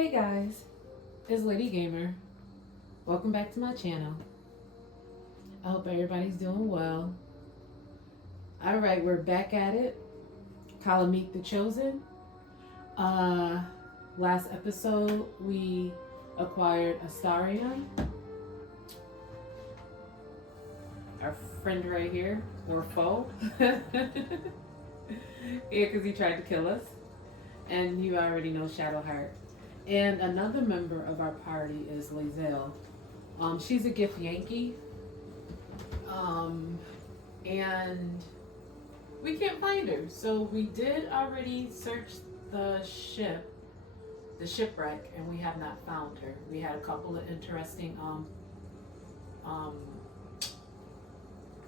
Hey guys, it's LadyGamer. Welcome back to my channel. I hope everybody's doing well. Alright, we're back at it. Kalameet the Chosen. Uh Last episode we acquired Astarion, our friend right here, or foe. Yeah, because he tried to kill us. And you already know Shadowheart. And another member of our party is Lazelle. She's a gift Yankee. And we can't find her. So we did already search the shipwreck, and we have not found her. We had a couple of interesting um,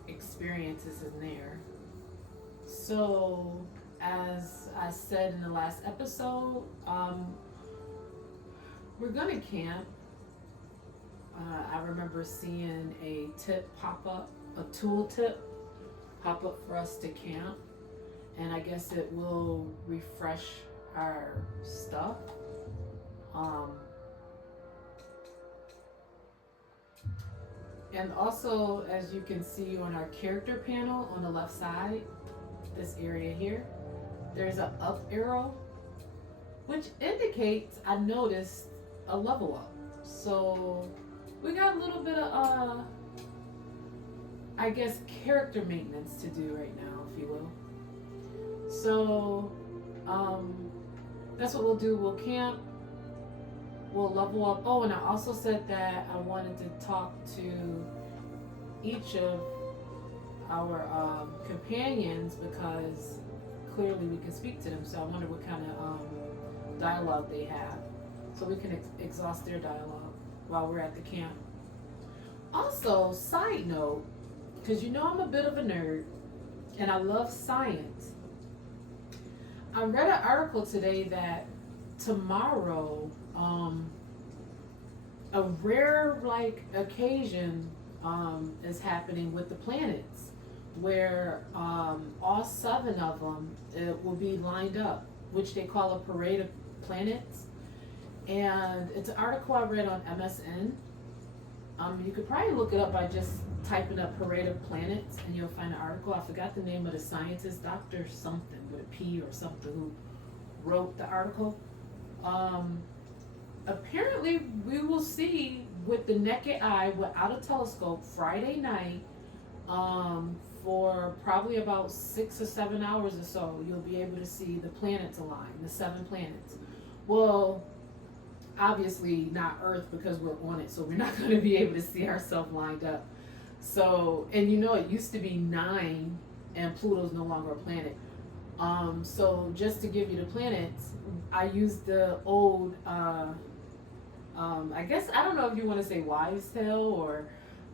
experiences in there. So, as I said in the last episode, we're gonna camp. I remember seeing a tip pop up, a tool tip pop up for us to camp, and I guess it will refresh our stuff. And also, as you can see on our character panel on the left side, this area here, there's an up arrow, which indicates, I noticed, a level up. So we got a little bit of I guess character maintenance to do right now, if you will. So that's what we'll do. We'll camp, we'll level up. Oh, and I also said that I wanted to talk to each of our companions, because clearly we can speak to them. So I wonder what kind of dialogue they have, so we can exhaust their dialogue while we're at the camp. Also, side note, because you know I'm a bit of a nerd and I love science. I read an article today that tomorrow, a rare occasion is happening with the planets, where all 7 of them will be lined up, which they call a parade of planets. And it's an article I read on MSN. You could probably look it up by just typing up parade of planets, and you'll find an article. I forgot the name of the scientist, Dr. something with a P or something, who wrote the article. Apparently we will see with the naked eye without a telescope Friday night, for probably about 6 or 7 hours or so. You'll be able to see the planets align, the 7 planets. Well, obviously not Earth, because we're on it, so we're not going to be able to see ourselves lined up. So, and you know, it used to be 9, and Pluto's no longer a planet. So just to give you the planets, I used the old, I guess, I don't know if you want to say wives' tale, or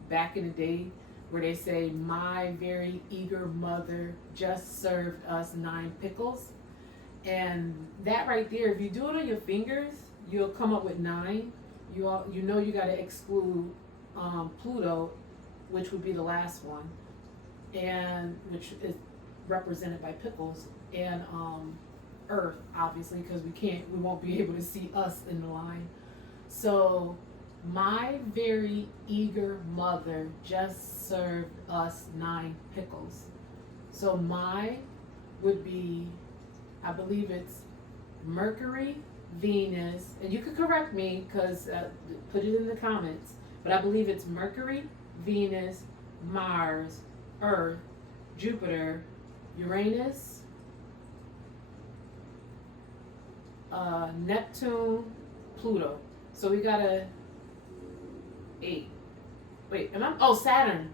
back in the day, where they say, my very eager mother just served us 9 pickles. And that right there, if you do it on your fingers, you'll come up with 9. You know you got to exclude Pluto, which would be the last one, and which is represented by pickles, and Earth, obviously, because we won't be able to see us in the line. So, my very eager mother just served us 9 pickles. So my would be, I believe it's Mercury, Venus, and you could correct me, because put it in the comments, but I believe it's Mercury, Venus, Mars, Earth, Jupiter, Uranus, Neptune, Pluto. So we got a 8. Wait, Saturn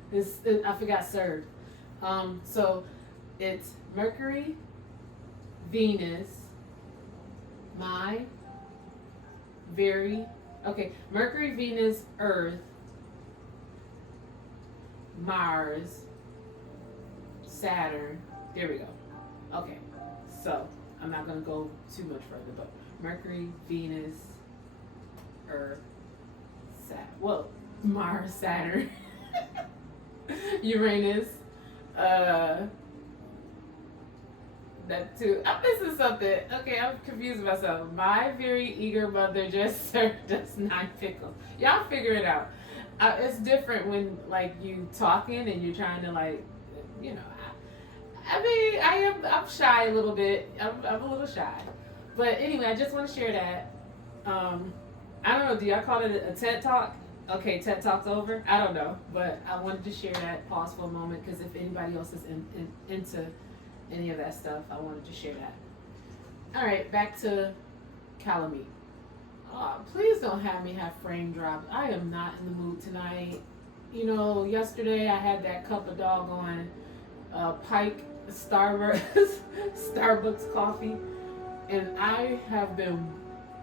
I forgot served. So it's Mercury, Venus, Mercury, Venus, Earth, Mars, Saturn. There we go. Okay, so I'm not gonna go too much further, but Mercury, Venus, Earth, Mars, Saturn, Uranus, That too. I'm missing something. Okay, I'm confused myself. My very eager mother just served us 9 pickles. Y'all figure it out. It's different when like you talking and you're trying to like, you know. I mean, I'm shy a little bit. I'm a little shy, but anyway, I just want to share that. I don't know. Do y'all call it a TED Talk? Okay, TED Talk's over. I don't know, but I wanted to share that. Pause for a moment because if anybody else is into any of that stuff, I wanted to share that. All right, back to Kalameet. Please don't have me have frame drop. I am not in the mood tonight. You know, yesterday I had that cup of doggone Pike Starbucks Starbucks coffee, and I have been,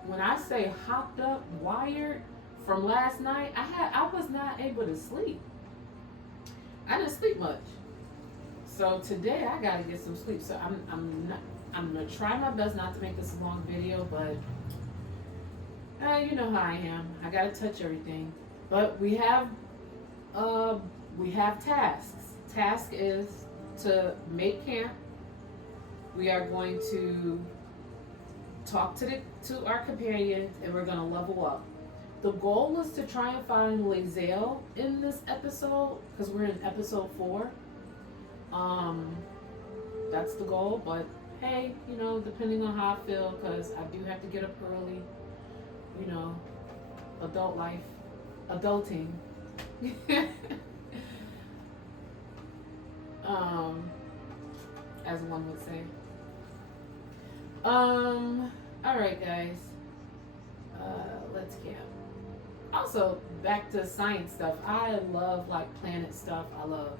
when I say hopped up, wired from last night. I was not able to sleep. I didn't sleep much. So today I gotta get some sleep. So I'm gonna try my best not to make this a long video, but you know how I am. I gotta touch everything. But we have tasks. Task is to make camp. We are going to talk to our companions, and we're gonna level up. The goal is to try and find Lazelle in this episode because we're in episode 4. That's the goal, but hey, you know, depending on how I feel, because I do have to get up early, you know, adult life, adulting. As one would say. All right, guys. Let's camp. Also, back to science stuff. I love like planet stuff. I love.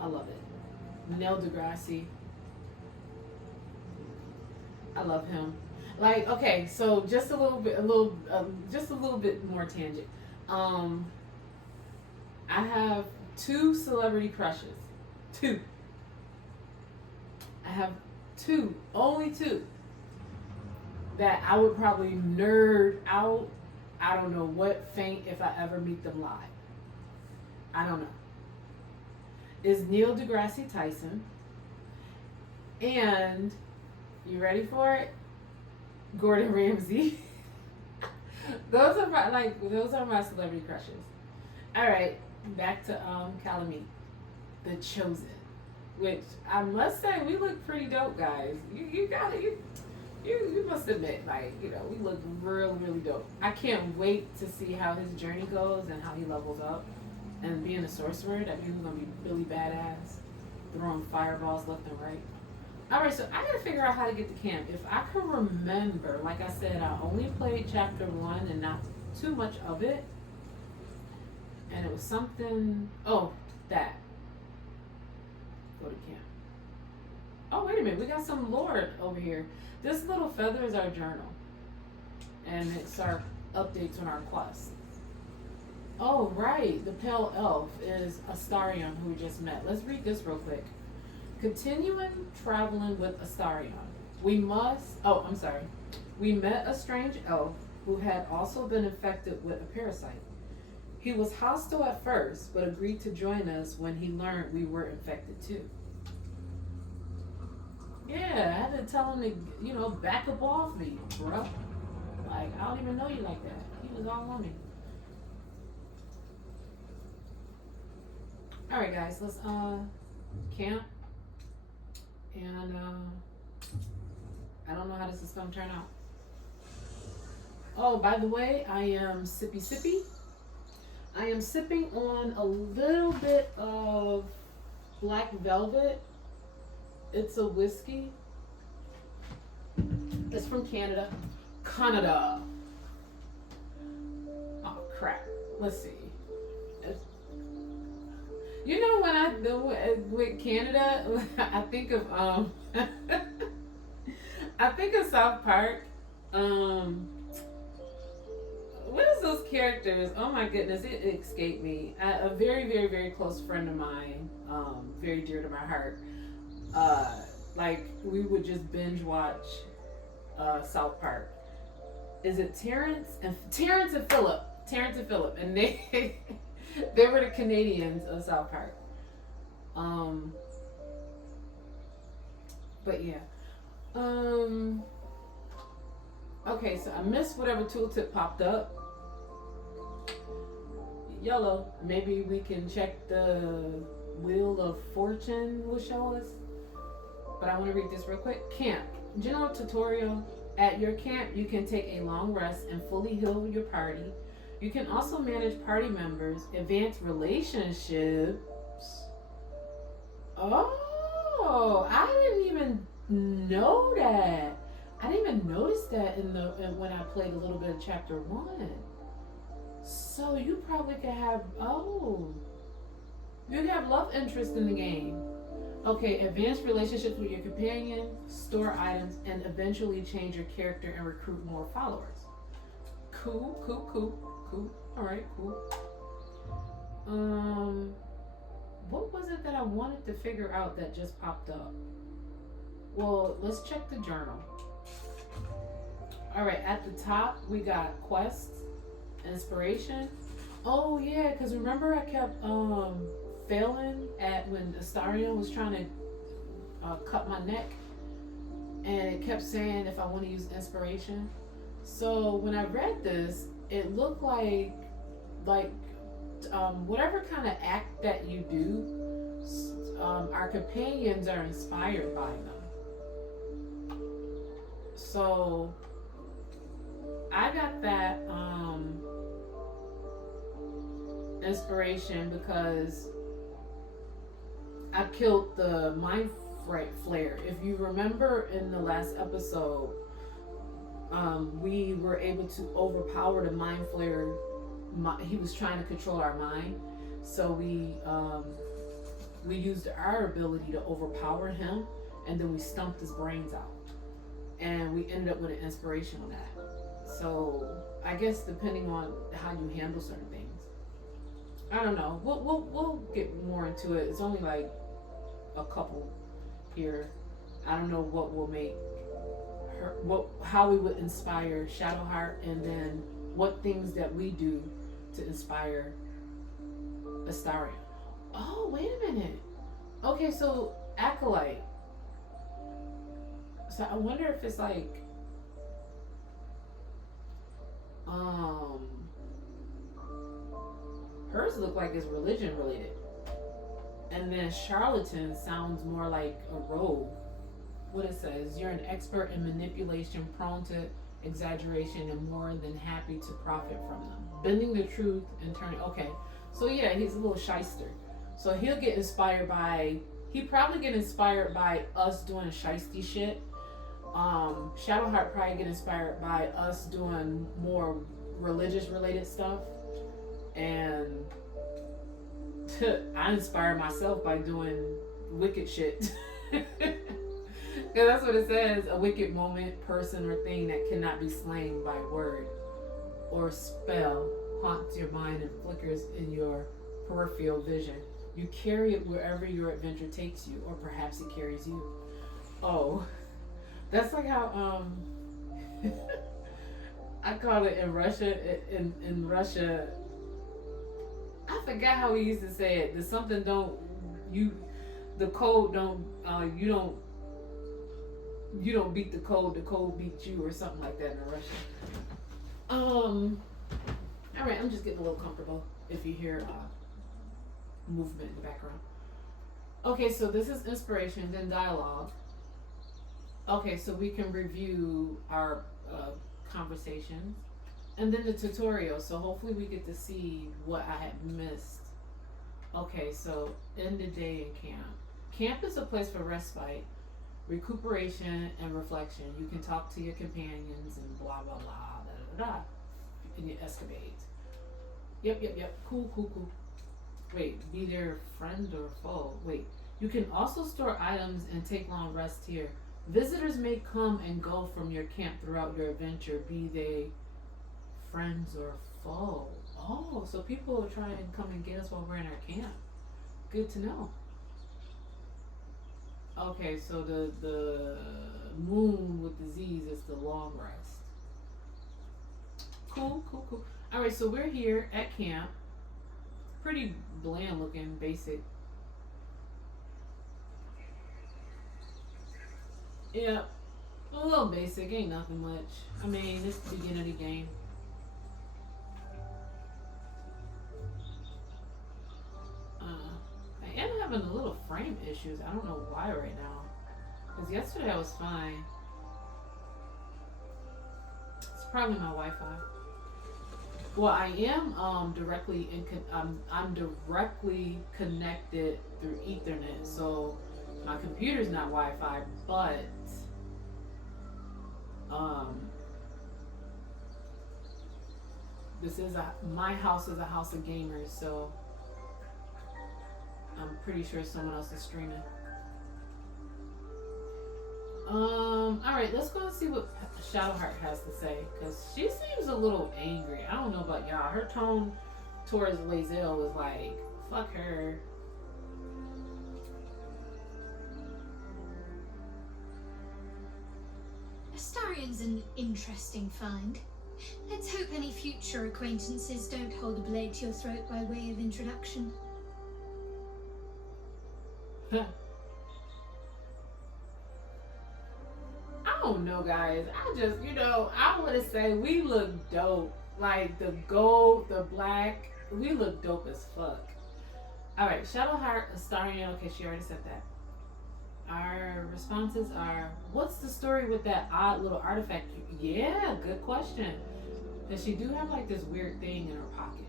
I love it. Neil deGrasse. I love him. Like, okay, so just a little bit more tangent. I have 2 celebrity crushes. 2. I have 2, only 2, that I would probably nerd out. I don't know what faint if I ever meet them live. I don't know. Is Neil deGrasse Tyson, and you ready for it? Gordon Ramsay. Those are my celebrity crushes. All right, back to Kalameet, the Chosen, which I must say we look pretty dope, guys. You must admit, like, you know, we look really dope. I can't wait to see how his journey goes and how he levels up. And being a sorcerer, that means we're gonna be really badass, throwing fireballs left and right. All right, so I gotta figure out how to get to camp. If I can remember, like I said, I only played chapter 1 and not too much of it. And it was something, that. Go to camp. Oh, wait a minute, we got some lore over here. This little feather is our journal. And it's our updates on our quest. Oh, right, the pale elf is Astarion, who we just met. Let's read this real quick. Continuing traveling with Astarion, we met a strange elf who had also been infected with a parasite. He was hostile at first, but agreed to join us when he learned we were infected too. Yeah, I had to tell him to, you know, back up off me, bro. Like, I don't even know you like that. He was all on me. All right, guys, let's camp. And I don't know how this is gonna turn out. Oh, by the way, I am sippy. I am sipping on a little bit of Black Velvet. It's a whiskey. It's from Canada. Canada. Oh crap. Let's see. You know, when I do with Canada, I think of I think of South Park. What is those characters? Oh my goodness, it escaped me. A very close friend of mine, very dear to my heart. Like we would just binge watch South Park. Is it Terrence and Phillip? Terrence and Phillip, and they were the Canadians of South Park. Um, but yeah. Um, okay, so I missed whatever tooltip popped up. Yellow. Maybe we can check the Wheel of Fortune will show us. But I want to read this real quick. Camp. General tutorial. At your camp, you can take a long rest and fully heal your party. You can also manage party members, advance relationships. Oh, I didn't even know that. I didn't even notice that when I played a little bit of chapter 1. So you probably could have you can have love interest in the game. Okay, advance relationships with your companion, store items, and eventually change your character and recruit more followers. Cool. Alright, cool. What was it that I wanted to figure out that just popped up? Well, let's check the journal. Alright, at the top we got quests, inspiration. Oh yeah, because remember I kept failing at when Astarion was trying to cut my neck, and it kept saying if I want to use inspiration. So when I read this, it looked like whatever kind of act that you do, our companions are inspired by them. So I got that inspiration because I killed the mind flare. If you remember in the last episode, we were able to overpower the mind flare. He was trying to control our mind, so we used our ability to overpower him, and then we stumped his brains out, and we ended up with an inspiration on that. So I guess depending on how you handle certain things, I don't know. We'll get more into it. It's only like a couple here. I don't know what will make her, how we would inspire Shadowheart, and then what things that we do to inspire Astarion. Oh, wait a minute. Okay, so Acolyte. So I wonder if it's like hers look like it's religion related. And then charlatan sounds more like a rogue. What it says, you're an expert in manipulation, prone to exaggeration, and more than happy to profit from them. Bending the truth and turning. Okay, so yeah, he's a little shyster. So he'll get inspired by. He probably get inspired by us doing shysty shit. Shadowheart probably get inspired by us doing more religious related stuff, and I inspire myself by doing wicked shit. Because that's what it says, a wicked moment, person, or thing that cannot be slain by word or spell haunts your mind and flickers in your peripheral vision. You carry it wherever your adventure takes you, or perhaps it carries you. Oh, that's like how I call it in Russia. In Russia, I forgot how we used to say it. The something don't you, the code don't you don't beat the code beats you, or something like that in Russia. All right, I'm just getting a little comfortable if you hear movement in the background. Okay, so this is inspiration, then dialogue. Okay, so we can review our conversations, and then the tutorial. So hopefully we get to see what I had missed. Okay, so end the day in camp. Camp is a place for respite, recuperation, and reflection. You can talk to your companions and blah blah blah da da da in your escapades. Yep. Cool. Wait, be their friend or foe. Wait, you can also store items and take long rest here. Visitors may come and go from your camp throughout your adventure, be they friends or foe. Oh, so people will try and come and get us while we're in our camp. Good to know. Okay, so the moon with the Z's is the long rest. Cool. Alright, so we're here at camp. Pretty bland looking, basic Yeah, a little basic, ain't nothing much. I mean, it's the beginning of the game. I am having a little frame issues. I don't know why right now. Because yesterday I was fine. It's probably my Wi-Fi. Well, I am directly I'm directly connected through Ethernet, so my computer's not Wi-Fi, but um, this is my house is a house of gamers, so I'm pretty sure someone else is streaming. All right, let's go and see what Shadowheart has to say, because she seems a little angry. I don't know about y'all. Her tone towards Lae'zel was like, fuck her. Astarion's an interesting find. Let's hope any future acquaintances don't hold a blade to your throat by way of introduction. I don't know, guys. I just, I want to say we look dope. Like the gold, the black, we look dope as fuck. All right, Shadowheart, Astarion. Okay, she already said that. Our responses are, what's the story with that odd little artifact? Yeah, good question. Does she do have like this weird thing in her pocket?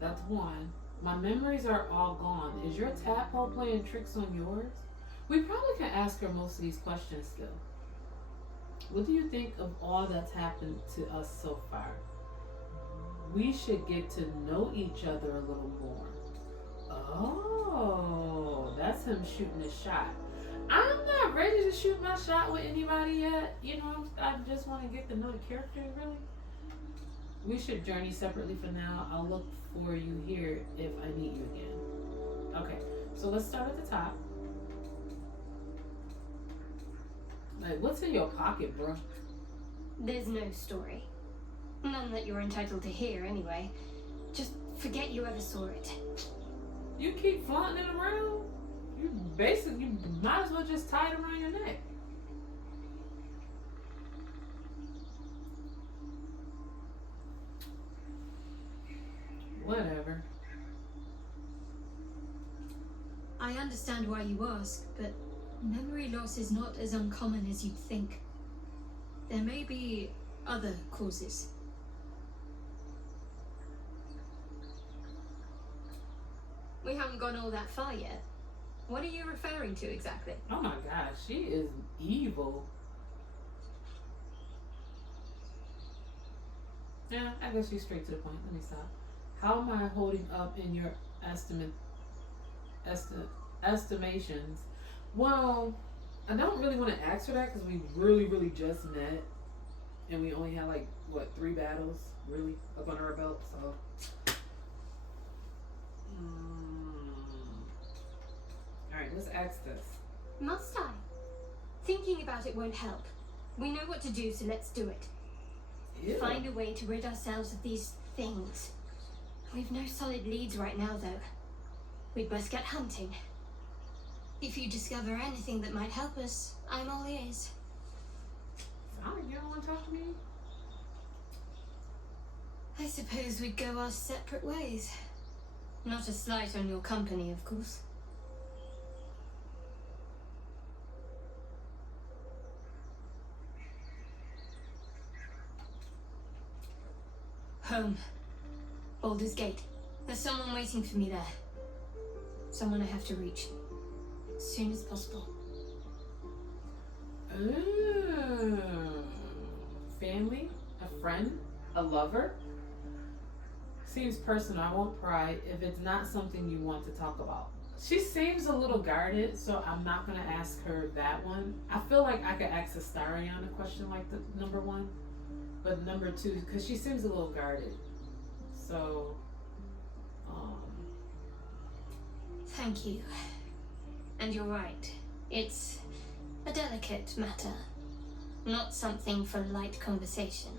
That's one. My memories are all gone. Is your tadpole playing tricks on yours? We probably can ask her most of these questions still. What do you think of all that's happened to us so far? We should get to know each other a little more. Oh, that's him shooting his shot. I'm not ready to shoot my shot with anybody yet. I just want to get to know the characters, really. We should journey separately for now. I'll look for you here if I need you again. Okay, so let's start at the top. Like, what's in your pocket, bro? There's no story. None that you're entitled to hear, anyway. Just forget you ever saw it. You keep flaunting it around, you might as well just tie it around your neck. Whatever. I understand why you ask, but memory loss is not as uncommon as you'd think. There may be other causes. We haven't gone all that far yet. What are you referring to exactly? Oh my gosh, she is evil. Yeah, I guess she's straight to the point. Let me stop. How am I holding up in your estimations? Well, I don't really want to ask her that because we really, really just met. And we only had 3 battles, really, up under our belt, so. Alright, let's ask this. Must I? Thinking about it won't help. We know what to do, so let's do it. Ew. Find a way to rid ourselves of these things. We've no solid leads right now, though. We'd best get hunting. If you discover anything that might help us, I'm all ears. Sonic, you don't want to talk to me? I suppose we'd go our separate ways. Not a slight on your company, of course. Home. Baldur's Gate. There's someone waiting for me there. Someone I have to reach. As soon as possible. Ooh. Family? A friend? A lover? Seems personal. I won't pry if it's not something you want to talk about. She seems a little guarded, so I'm not going to ask her that one. I feel like I could ask Astarion a question like the number 1. But number 2, because she seems a little guarded. So, Thank you. And you're right. It's a delicate matter. Not something for light conversation.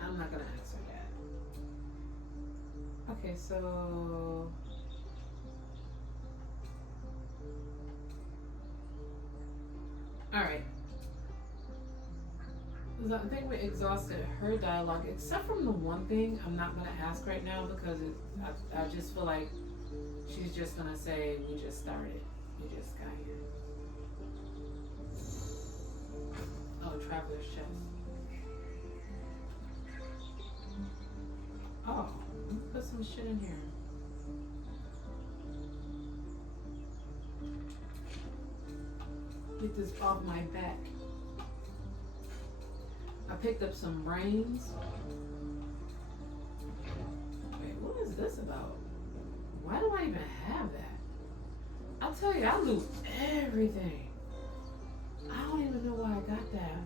I'm not gonna answer that. Okay, so Because I think we exhausted her dialogue, except from the one thing I'm not going to ask right now because I just feel like she's just going to say, we just started. We just got here. Oh, Traveler's Chest. Oh, put some shit in here. Get this off my back. I picked up some brains. Wait, what is this about? Why do I even have that? I'll tell you, I loot everything. I don't even know why I got that.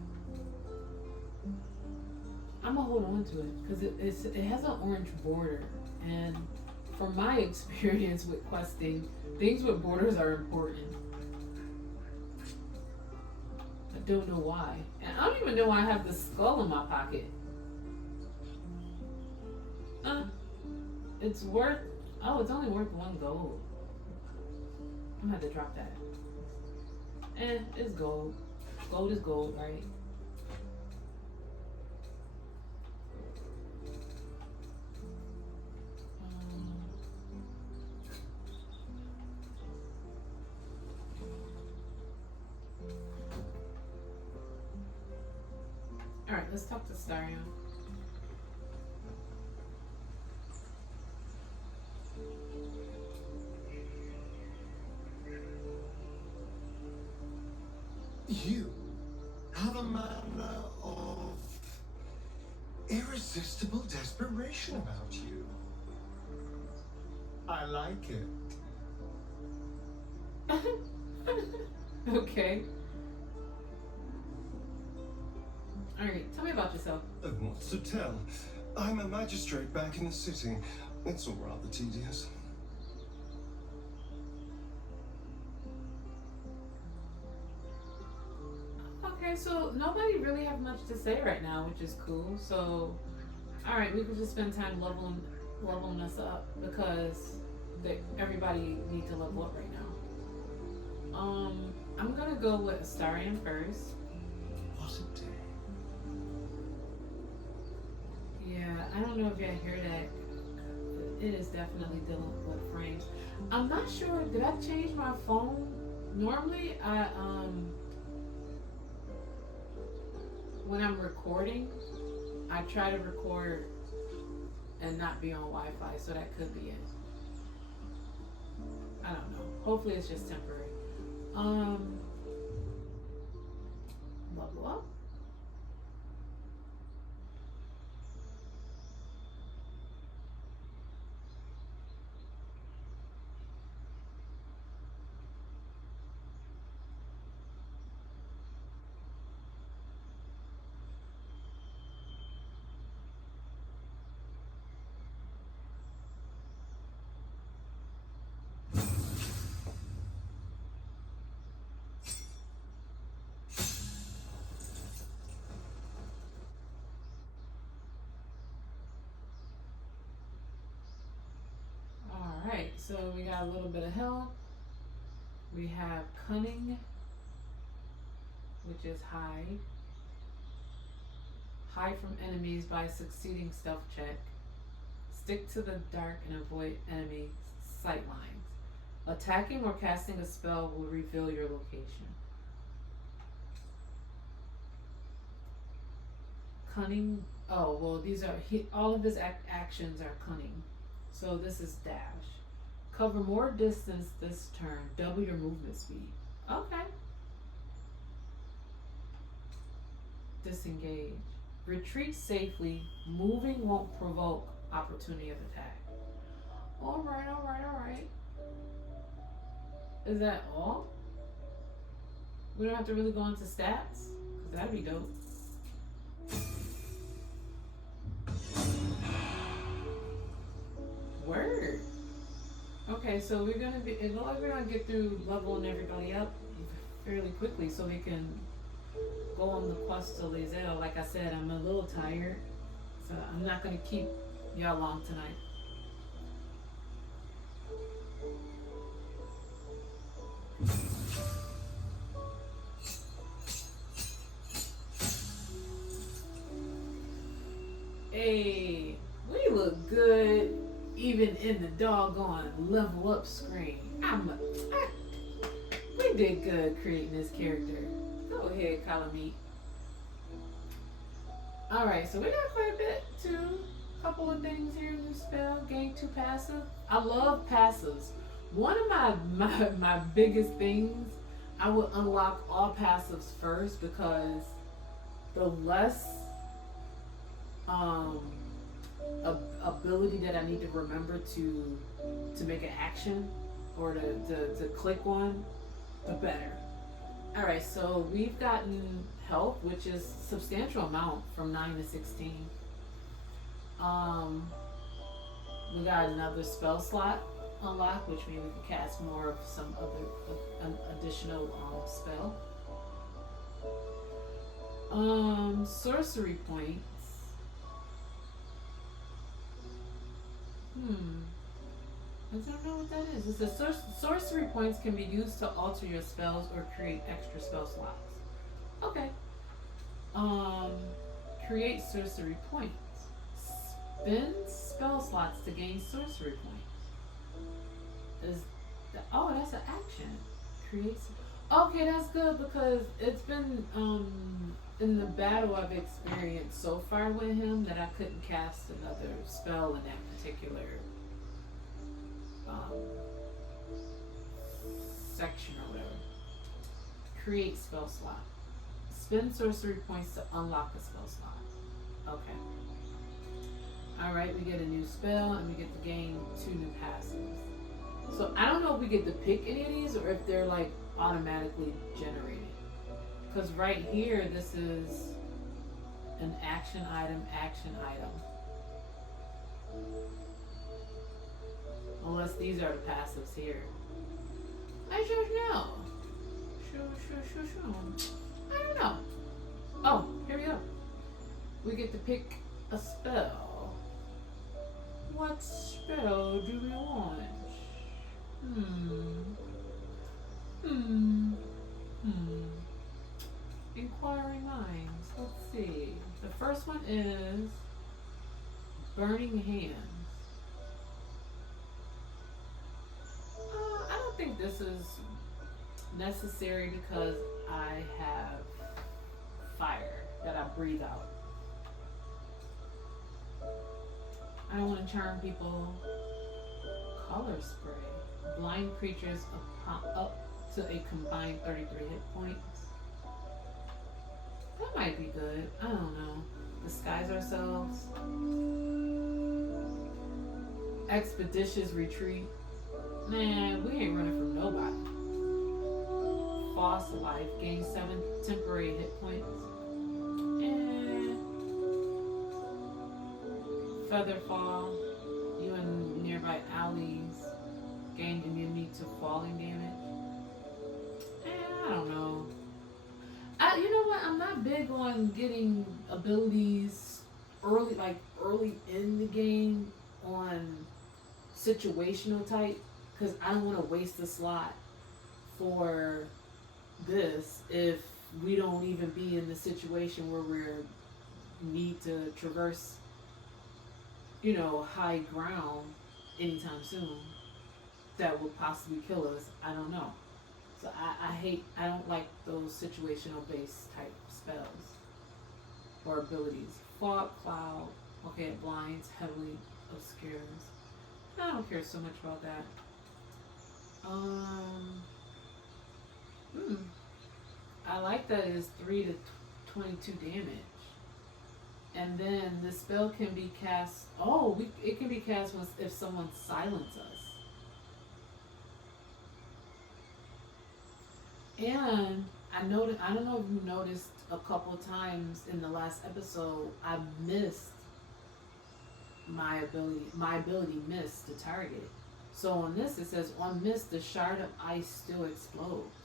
I'm gonna hold on to it because it has an orange border, and from my experience with questing, things with borders are important. I don't know why, and I don't even know why I have the skull in my pocket. It's worth. Oh, it's only worth 1 gold. I'm gonna have to drop that. It's gold. Gold is gold, right? Alright, let's talk to Starion. You have a manner of irresistible desperation about you. I like it. Okay. Alright, tell me about yourself. Oh, what's to tell? I'm a magistrate back in the city. It's all rather tedious. Okay, so nobody really have much to say right now, which is cool. So, alright, we could just spend time leveling us up because everybody needs to level up right now. I'm gonna go with Astarion first. What a day. Yeah, I don't know if y'all hear that. It is definitely dealing with frames. I'm not sure. Did I change my phone? Normally, when I'm recording, I try to record and not be on Wi-Fi, so that could be it. I don't know. Hopefully, it's just temporary. Level up. Alright, so we got a little bit of health. We have cunning, which is hide. Hide from enemies by succeeding stealth check. Stick to the dark and avoid enemy sight lines. Attacking or casting a spell will reveal your location. Cunning. Oh, well, these are all of his actions are cunning. So this is dash. Cover more distance this turn. Double your movement speed. Okay. Disengage. Retreat safely. Moving won't provoke opportunity of attack. Alright, alright, alright. Is that all? We don't have to really go into stats? Because that'd be dope. Word. Okay, so we're gonna be. It looks like we're gonna get through leveling everybody up fairly quickly, so we can go on the quest to Lae'zel. Like I said, I'm a little tired, so I'm not gonna keep y'all long tonight. in the doggone level up screen. We did good creating this character. Go ahead, Kalameet. Alright, so we got quite a bit too. Couple of things here. New spell, gain 2 passive. I love passives. One of my biggest things, I would unlock all passives first because the less ability that I need to remember to make an action or to click one, the better. Alright, so we've gotten health, which is a substantial amount from 9 to 16. We got another spell slot unlocked, which means we can cast more of some other additional spell. Sorcery points. I don't know what that is. It says sorcery points can be used to alter your spells or create extra spell slots. Okay. Create sorcery points. Spend spell slots to gain sorcery points. That's an action. Create. Okay, that's good because it's been in the battle I've experienced so far with him that I couldn't cast another spell in that particular section or whatever. Create spell slot. Spend sorcery points to unlock a spell slot. Okay. Alright, we get a new spell and we get to gain 2 new passives. So I don't know if we get to pick any of these or if they're like automatically generated. Because right here, this is an action item. Unless these are the passives here. I don't know. Sure. I don't know. Oh, here we go. We get to pick a spell. What spell do we want? Inquiring minds. Let's see. The first one is Burning Hands. I don't think this is necessary because I have fire that I breathe out. I don't want to charm people. Color spray. Blind creatures up to a combined 33 hit points. That might be good. I don't know. Disguise ourselves. Expeditious retreat. Man, we ain't running from nobody. False life. Gain 7 temporary hit points. Feather fall. You and nearby alleys gain immunity to falling damage. I don't know. You know what? I'm not big on getting abilities early in the game on situational type because I don't want to waste a slot for this if we don't even be in the situation where we need to traverse, high ground anytime soon that will possibly kill us. I don't know. So I don't like those situational based type spells or abilities. Fog cloud, okay, it blinds, heavily obscures. I don't care so much about that. I like that it's 3 to 22 damage. And then the spell can be cast. It can be cast if someone silences us. And I don't know if you noticed a couple times in the last episode, I missed my ability missed to target. So on this, it says on miss, the shard of ice still explodes.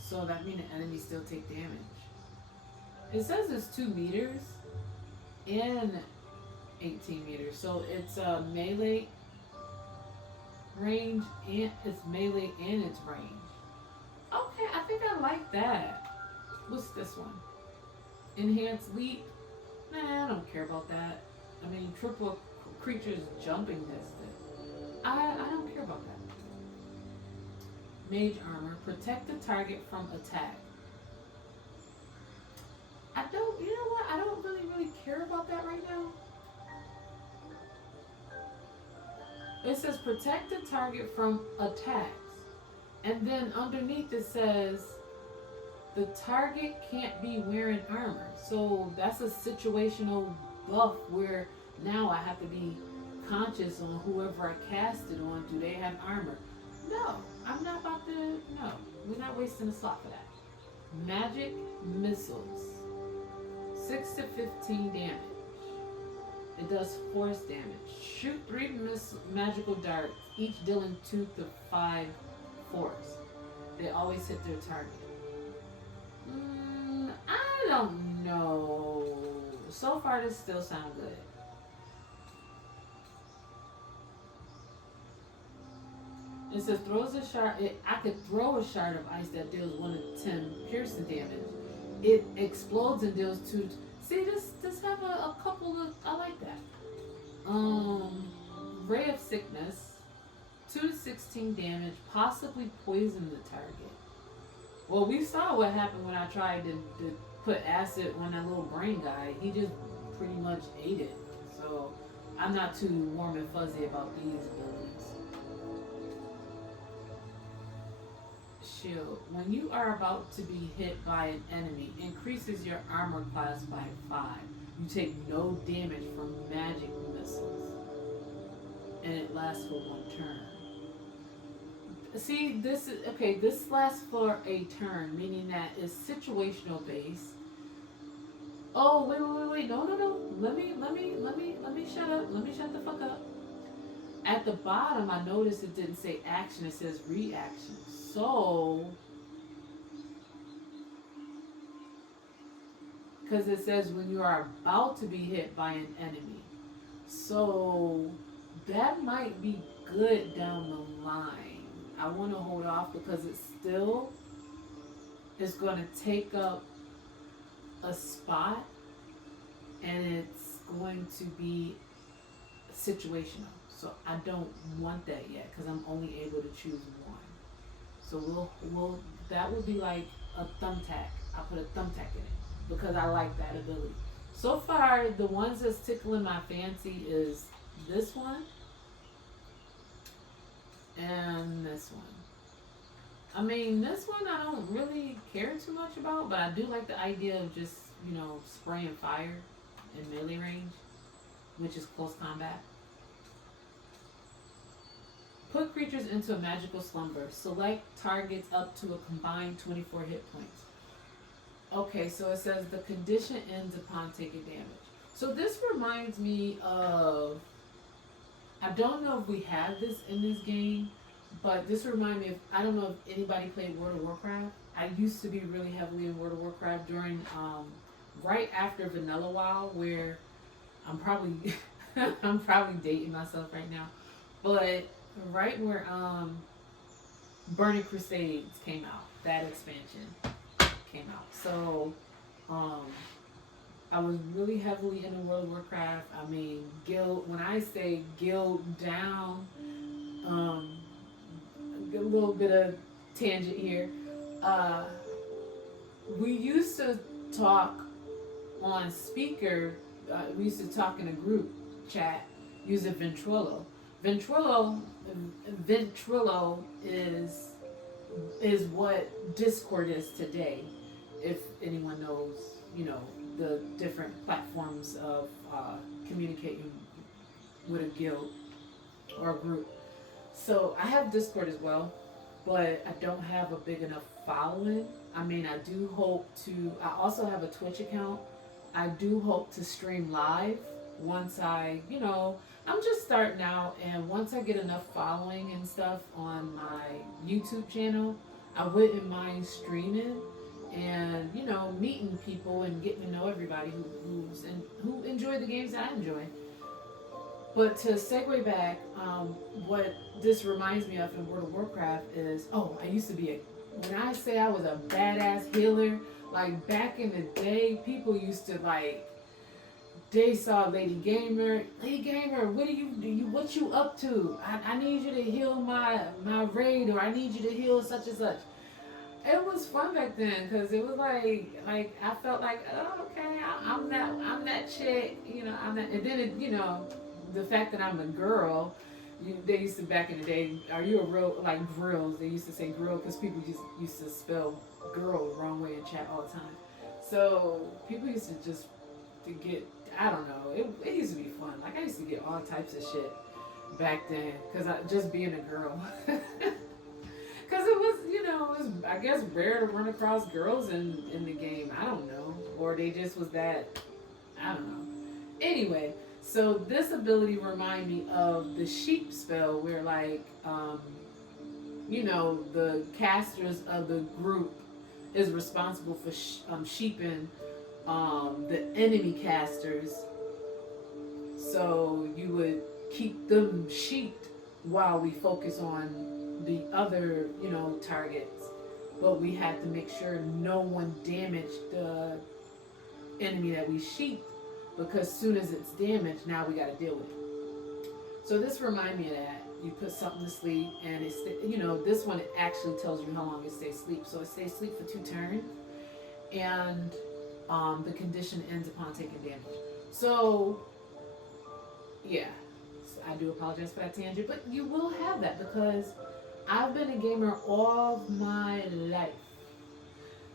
So that means the enemy still take damage. It says it's 2 meters and 18 meters. So it's melee range and it's melee and it's range. Okay, I think I like that. What's this one? Enhanced leap? Nah, I don't care about that. I mean, triple creatures jumping distance. I don't care about that. Mage armor. Protect the target from attack. I don't, you know what? I don't really care about that right now. It says protect the target from attacks. And then underneath it says the target can't be wearing armor. So that's a situational buff where now I have to be conscious on whoever I cast it on. Do they have armor? No, I'm not about to. No, we're not wasting a slot for that. Magic missiles. 6 to 15 damage. It does force damage. Shoot 3 magical darts, each dealing 2 to 5 force. They always hit their target. I don't know. So far, this still sounds good. It says throws a shard. I could throw a shard of ice that deals 1 to 10 piercing damage. It explodes and deals 2. See, this have a couple of. I like that. Ray of sickness, 2 to 16 damage, possibly poison the target. Well, we saw what happened when I tried to put acid on that little brain guy. He just pretty much ate it. So I'm not too warm and fuzzy about these abilities. Shield. When you are about to be hit by an enemy, increases your armor class by 5. You take no damage from magic missiles. And it lasts for 1 turn. See, this is okay. This lasts for a turn, meaning that it's situational based. Oh, wait! No. Let me shut up. Let me shut the fuck up. At the bottom, I noticed it didn't say action. It says reaction. So, because it says when you are about to be hit by an enemy. So that might be good down the line. I want to hold off because it still is going to take up a spot and it's going to be situational. So I don't want that yet because I'm only able to choose 1. So we'll that would be like a thumbtack. I put a thumbtack in it because I like that ability. So far, the ones that's tickling my fancy is this one and this one. I mean, this one I don't really care too much about, but I do like the idea of just, spraying fire in melee range, which is close combat. Put creatures into a magical slumber. Select targets up to a combined 24 hit points. Okay, so it says the condition ends upon taking damage. So this reminds me of, I don't know if we have this in this game, but this reminds me of, I don't know if anybody played World of Warcraft. I used to be really heavily in World of Warcraft during, right after Vanilla WoW, where I'm probably, I'm probably dating myself right now, but right where Burning Crusades came out, that expansion came out. So I was really heavily into World of Warcraft. I mean, guild, when I say guild down, a little bit of tangent here. We used to talk on speaker, we used to talk in a group chat using Ventrilo. Ventrilo is what Discord is today, if anyone knows, the different platforms of communicating with a guild or a group. So I have Discord as well, but I don't have a big enough following. I mean, I do hope to, I also have a Twitch account. I do hope to stream live once I'm just starting out, and once I get enough following and stuff on my YouTube channel, I wouldn't mind streaming and, meeting people and getting to know everybody who enjoy the games that I enjoy. But to segue back, what this reminds me of in World of Warcraft is, I used to be when I say I was a badass healer, like back in the day, people used to they saw LadyGamer. LadyGamer, what you up to? I need you to heal my raid, or I need you to heal such and such. It was fun back then because it was like I felt like, oh, okay, I'm that chick, I'm that, and then the fact that I'm a girl. They used to back in the day. Are you a real, like, grills? They used to say grill because people just used to spell girl the wrong way in chat all the time. So people used to just to get, I don't know. It used to be fun. Like, I used to get all types of shit back then because I just being a girl. Because it was, I guess rare to run across girls in the game. I don't know. Or they just was that, I don't know. Anyway, so this ability remind me of the sheep spell where, like, the casters of the group is responsible for sheeping the enemy casters. So you would keep them sheeped while we focus on the other, targets. But we had to make sure no one damaged the enemy that we sheep, because soon as it's damaged, now we got to deal with it. So this remind me of that. You put something to sleep, and it's, this one, it actually tells you how long it stays asleep. So it stays asleep for 2 turns, and the condition ends upon taking damage. So yeah, I do apologize for that tangent, but you will have that because I've been a gamer all my life.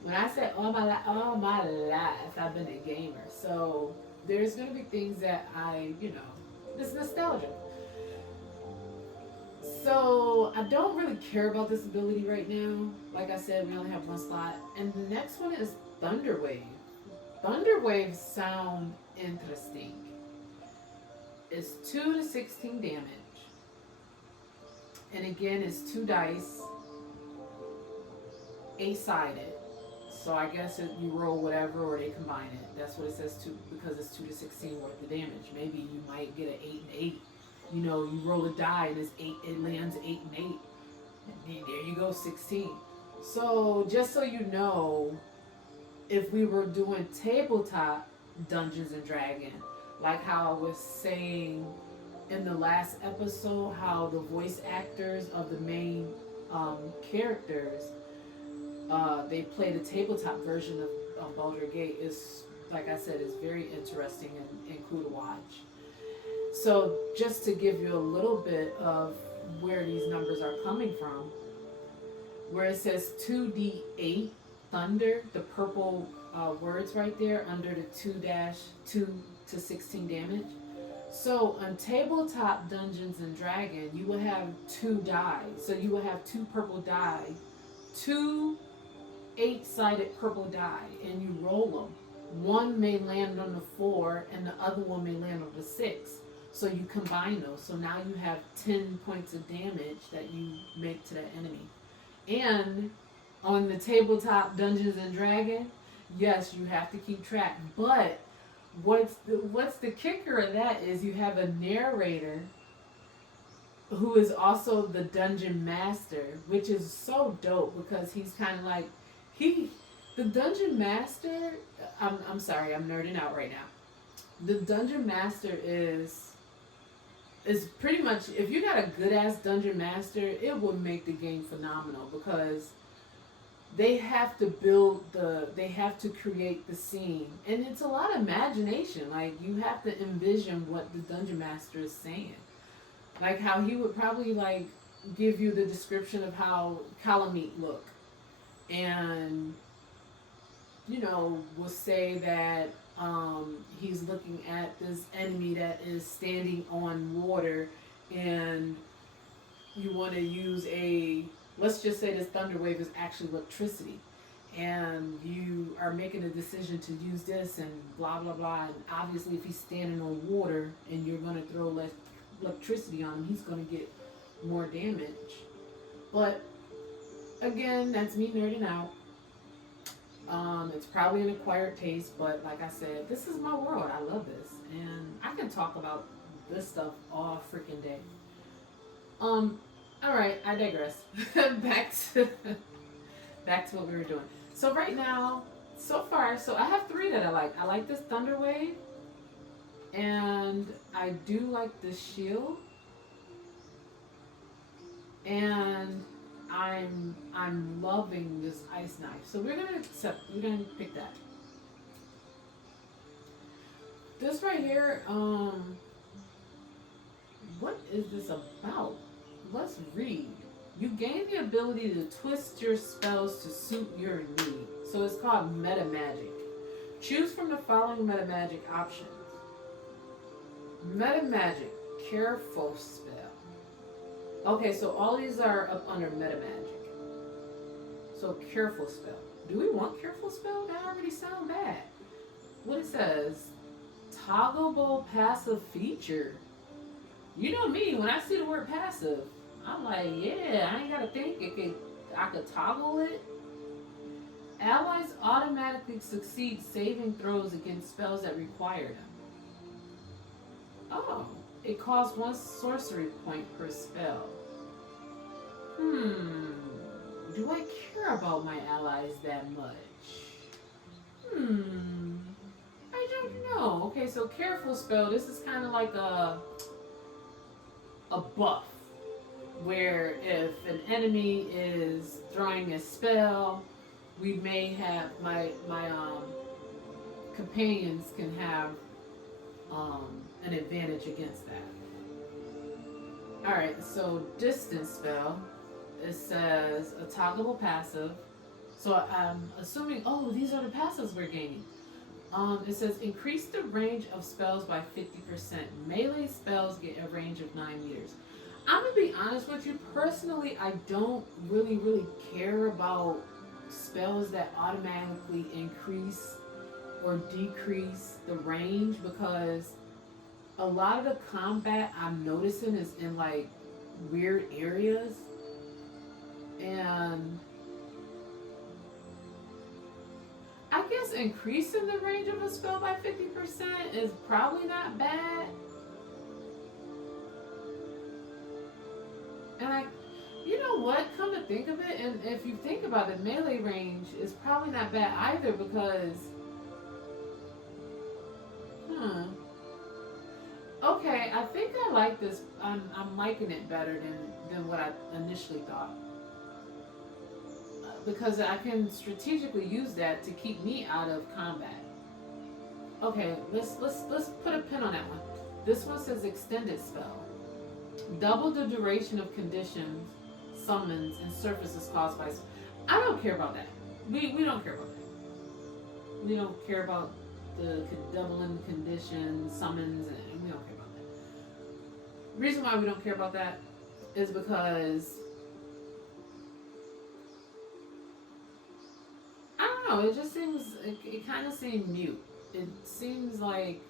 When I say all my life, I've been a gamer. So there's gonna be things that it's nostalgia. So I don't really care about this ability right now. Like I said, we only have 1 slot. And the next one is Thunder Wave. Thunder Waves sound interesting. It's 2 to 16 damage. And again, it's 2 dice, 8-sided. So I guess you roll whatever or they combine it. That's what it says, because it's 2 to 16 worth of damage. Maybe you might get an 8 and 8. You roll a die and it's 8, it lands 8 and 8. And there you go, 16. So just so you know, if we were doing tabletop Dungeons and Dragons, like how I was saying in the last episode, how the voice actors of the main characters, they played a tabletop version of Baldur Gate. Is, like I said, is very interesting and cool to watch. So just to give you a little bit of where these numbers are coming from, where it says 2d8 thunder, the purple words right there under the 2-2 to 16 damage. So on tabletop Dungeons and Dragons, you will have 2 die. So you will have 2 purple die, 2 8-sided purple die, and you roll them. One may land on the 4, and the other one may land on the 6. So you combine those. So now you have 10 points of damage that you make to that enemy. And on the tabletop Dungeons and Dragons, yes, you have to keep track. But what's the kicker of that is you have a narrator who is also the dungeon master, which is so dope because he's kind of like the dungeon master. I'm sorry, I'm nerding out right now. The dungeon master is pretty much, if you got a good ass dungeon master, it will make the game phenomenal because they have to they have to create the scene, and it's a lot of imagination. Like, you have to envision what the dungeon master is saying, like how he would probably like give you the description of how Kalameet look, and will say that he's looking at this enemy that is standing on water, and you want to use let's just say this thunder wave is actually electricity, and you are making a decision to use this and blah blah blah, and obviously if he's standing on water and you're going to throw electricity on him, he's going to get more damage. But again, that's me nerding out. It's probably an acquired taste, but like I said, this is my world. I love this, and I can talk about this stuff all freaking day. All right, I digress. back to what we were doing. So right now, so far, I have 3 that I like. I like this Thunder Wave. And I do like the shield. And I'm loving this ice knife. So we're gonna pick that. This right here, what is this about? Let's read. You gain the ability to twist your spells to suit your need. So it's called meta magic. Choose from the following meta magic options. Meta magic, careful spell. Okay, so all these are up under meta magic. So careful spell. Do we want careful spell? That already sound bad. What it says, toggleable passive feature. You know me, when I see the word passive, I'm like, yeah, I ain't gotta think. I could toggle it. Allies automatically succeed saving throws against spells that require them. Oh, it costs 1 sorcery point per spell. Do I care about my allies that much? I don't know. Okay, so careful spell. This is kind of like a buff, where if an enemy is throwing a spell, we may have my companions can have an advantage against that. All right, so distance spell. It says a toggleable passive. So I'm assuming, oh, these are the passives we're gaining. It says increase the range of spells by 50%. Melee spells get a range of 9 meters. I'm gonna be honest with you. Personally, I don't really care about spells that automatically increase or decrease the range, because a lot of the combat I'm noticing is in like weird areas, and I guess increasing the range of a spell by 50% is probably not bad. And you know what? Come to think of it, and if you think about it, melee range is probably not bad either, because, okay, I think I like this. I'm liking it better than what I initially thought. Because I can strategically use that to keep me out of combat. Okay, let's put a pin on that one. This one says extended spell. Double the duration of conditions, summons, and surfaces caused by. I don't care about that. We don't care about that. We don't care about the doubling conditions, summons, and we don't care about that. The reason why we don't care about that is because I don't know. It just seems. It kind of seems mute. It seems like.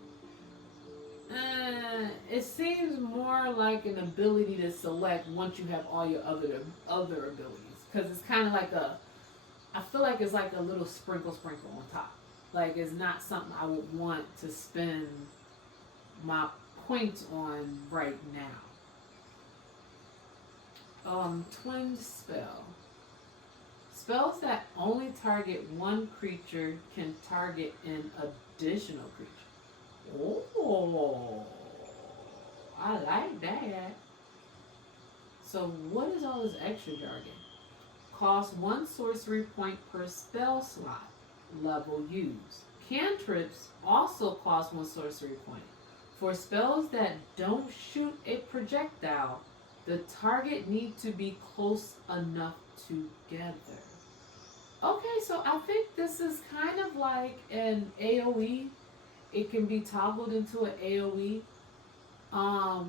It seems more like an ability to select once you have all your other abilities, because it's kind of like I feel like it's like a little sprinkle on top. Like, it's not something I would want to spend my points on right now. Twin spell. Spells that only target one creature can target an additional creature. Oh, I like that. So what is all this extra jargon? Cost 1 sorcery point per spell slot level used. Cantrips also cost 1 sorcery point. For spells that don't shoot a projectile, the target needs to be close enough together. Okay, so I think this is kind of like an AoE. It can be toggled into an AoE,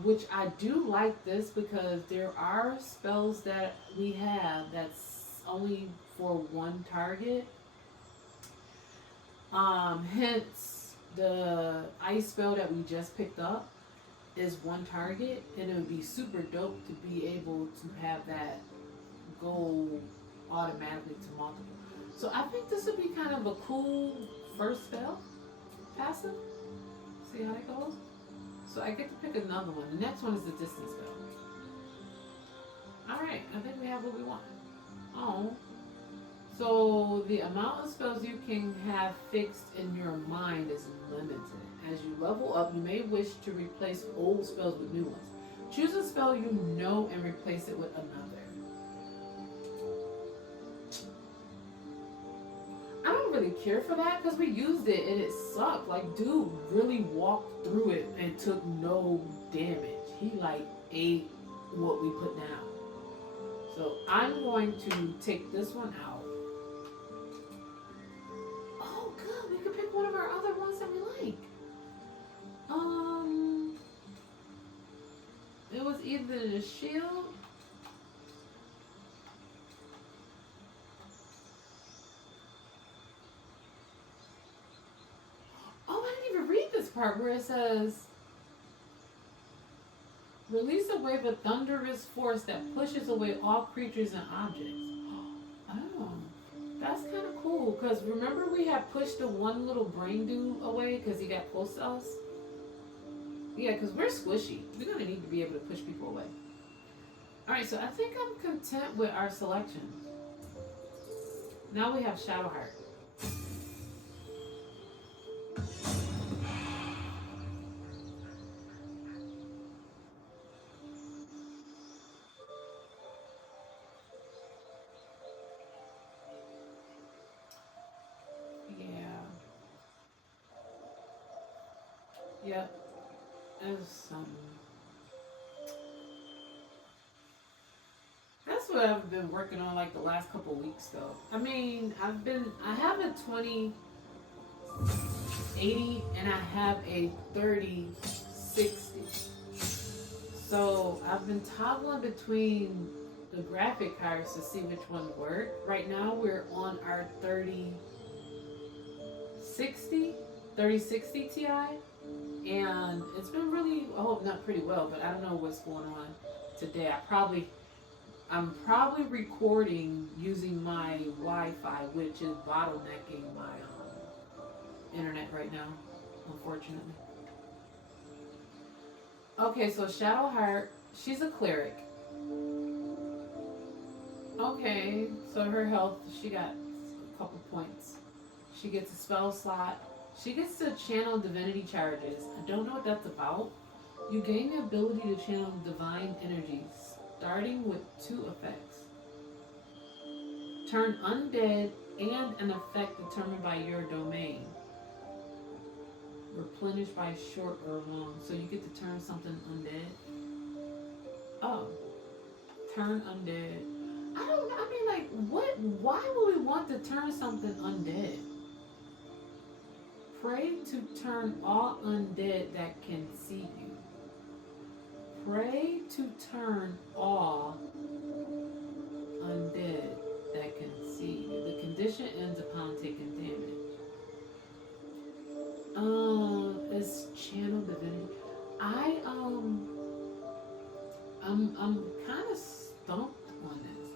which I do like this, because there are spells that we have that's only for one target. Hence, the ice spell that we just picked up is one target, and it would be super dope to be able to have that go automatically to multiple. So I think this would be kind of a cool first spell. Passive. See how that goes? So I get to pick another one. The next one is the distance spell. Alright, I think we have what we want. Oh. So the amount of spells you can have fixed in your mind is limited. As you level up, you may wish to replace old spells with new ones. Choose a spell you know and replace it with another. I don't really care for that because we used it and it sucked. Like, dude really walked through it and took no damage. He like ate what we put down. So I'm going to take this one out. Oh, good. We could pick one of our other ones that we like. It was either the shield. Oh, I didn't even read this part where it says release a wave of thunderous force that pushes away all creatures and objects. Oh, that's kind of cool. Because remember we had pushed the one little brain dude away because he got close to us? Yeah, because we're squishy. We're going to need to be able to push people away. Alright, so I think I'm content with our selection. Now we have Shadowheart. Yep. There's that's what I've been working on like the last couple weeks though. I mean, I have a 2080 and I have a 3060. So I've been toggling between the graphic cards to see which one work. Right now we're on our 3060 Ti. And it's been really, I hope not pretty well, but I don't know what's going on today. I'm probably recording using my Wi-Fi, which is bottlenecking my internet right now, unfortunately. Okay, so Shadowheart, she's a cleric. Okay, so her health, she got a couple points. She gets a spell slot. She gets to channel divinity charges. I don't know what that's about. You gain the ability to channel divine energies, starting with 2 effects. Turn undead and an effect determined by your domain. Replenished by short or long. So you get to turn something undead. Oh. Turn undead. I don't know. I mean, like, what? Why would we want to turn something undead? Pray to turn all undead that can see you. Pray to turn all undead that can see you. The condition ends upon taking damage. It's channel divinity. I'm kind of stumped on this.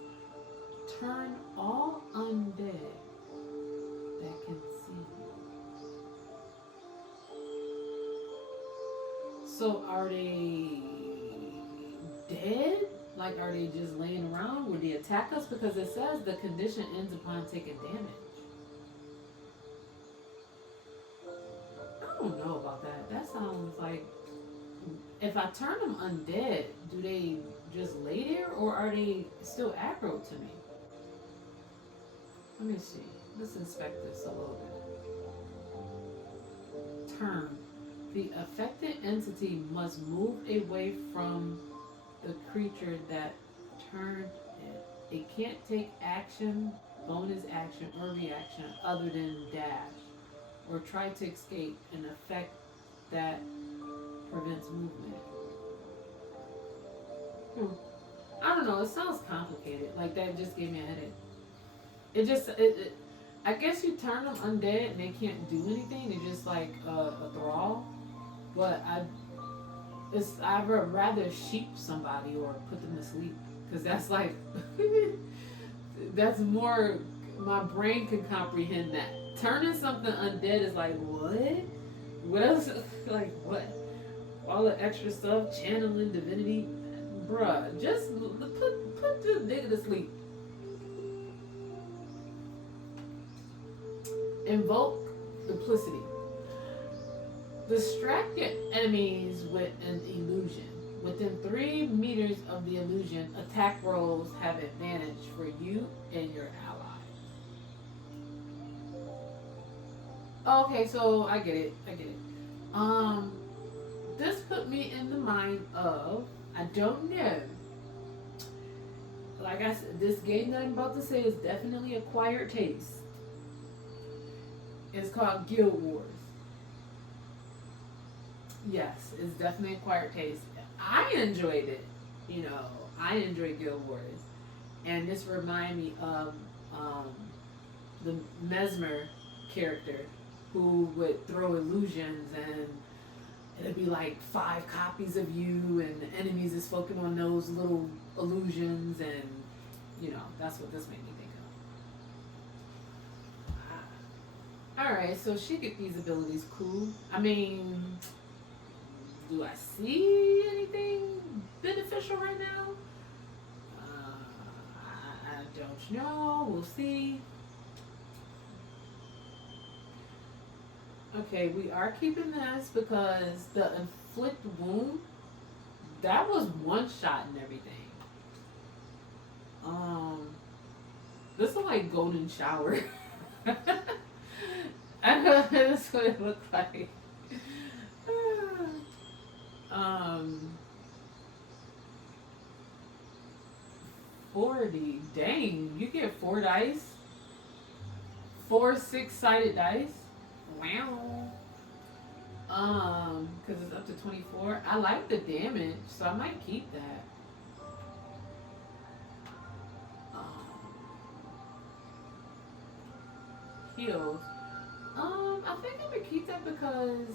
Turn all undead that can see you. So are they dead? Like, are they just laying around? Would they attack us? Because it says the condition ends upon taking damage. I don't know about that. That sounds like, if I turn them undead, do they just lay there or are they still aggro to me? Let me see. Let's inspect this a little bit. Turn. The affected entity must move away from the creature that turned it. It can't take action, bonus action, or reaction other than dash, or try to escape an effect that prevents movement. I don't know, it sounds complicated. Like, that just gave me a headache. I guess you turn them undead and they can't do anything. They're just like a thrall. But I'd rather sheep somebody or put them to sleep. Because that's like, that's more, my brain can comprehend that. Turning something undead is like, what? What else? Like, what? All the extra stuff, channeling divinity. Bruh, just put the nigga to sleep. Invoke duplicity. Distract your enemies with an illusion. Within 3 meters of the illusion, attack rolls have advantage for you and your ally. Okay, so I get it. I get it. Um, this put me in the mind of, I don't know. Like I said, this game that I'm about to say is definitely acquired taste. It's called Guild Wars. Yes, it's definitely acquired taste. I enjoyed it. You know, I enjoyed Guild Wars. And this reminded me of the Mesmer character who would throw illusions, and it'd be like 5 copies of you and the enemies is focusing on those little illusions, and you know, that's what this made me think of. Alright, so she get these abilities, cool. I mean, do I see anything beneficial right now? I don't know. We'll see. Okay, we are keeping this because the inflict wound, that was one shot and everything. This is like golden shower. I know that's what it looked like. 40. Dang, you get 4 dice? 4 6-sided dice? Wow. Because it's up to 24. I like the damage, so I might keep that. Heals. I think I'm gonna keep that because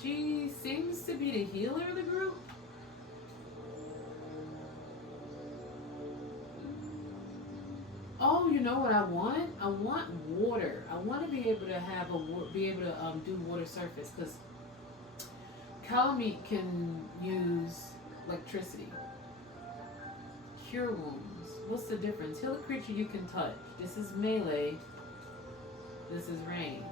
she seems to be the healer of the group. Oh, you know what I want? I want water. I want to be able to have do water surface, because Kalameet can use electricity. Cure wounds. What's the difference? Heal a creature you can touch. This is melee. This is range.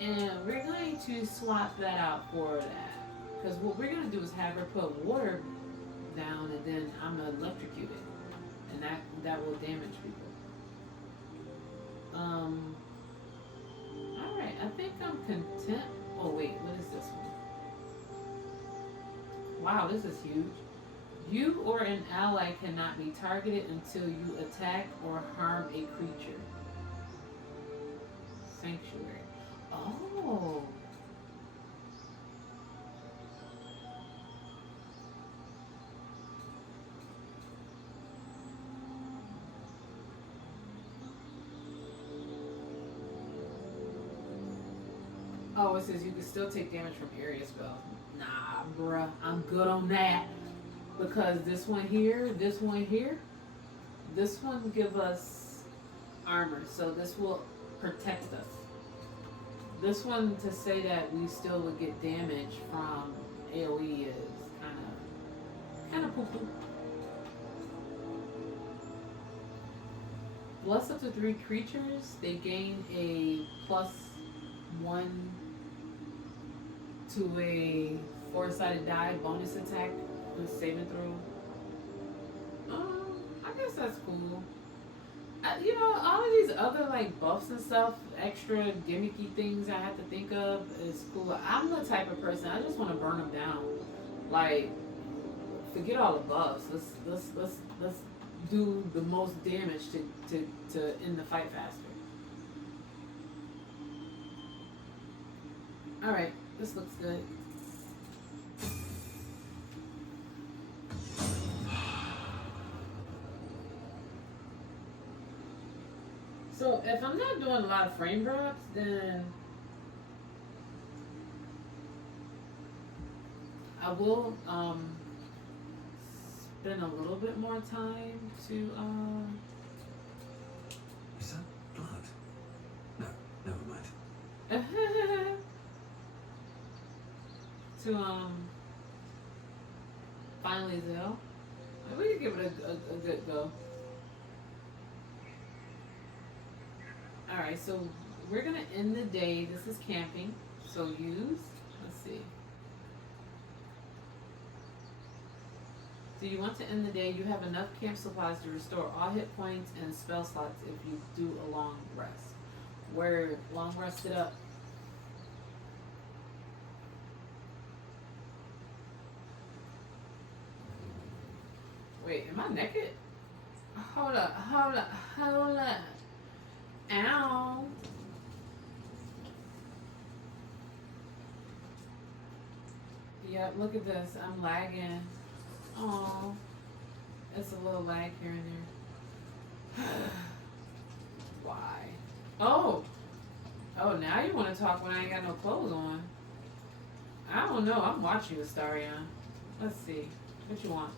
And we're going to swap that out for that. Because what we're going to do is have her put water down, and then I'm going to electrocute it. And that will damage people. Alright, I think I'm content. Oh wait, what is this one? Wow, this is huge. You or an ally cannot be targeted until you attack or harm a creature. Sanctuary. Oh. Oh, it says you can still take damage from area spells. Nah, bruh, I'm good on that. Because this one here, this one give us armor, so this will protect us. This one, to say that we still would get damage from AoE is kind of poo-poo. Bless up to 3 creatures. They gain a +1 to a 4-sided die bonus attack with saving throw. I guess that's cool. You know, all of these other like buffs and stuff, extra gimmicky things I have to think of is cool. I'm the type of person, I just want to burn them down. Like, forget all the buffs. Let's do the most damage to end the fight faster. All right, this looks good. So if I'm not doing a lot of frame drops, then I will spend a little bit more time to Is that blood? No, never mind. to finally Zell. We could give it a good go. Alright, so we're gonna end the day. This is camping, so use. Let's see. Do you want to end the day? You have enough camp supplies to restore all hit points and spell slots if you do a long rest. Where long rest it up. Wait, am I naked? Hold up, hold up, hold up. Ow. Yep, look at this. I'm lagging. Oh, it's a little lag here and there. Why? Oh, now you want to talk when I ain't got no clothes on. I don't know. I'm watching you, Astarion. Let's see. What you want?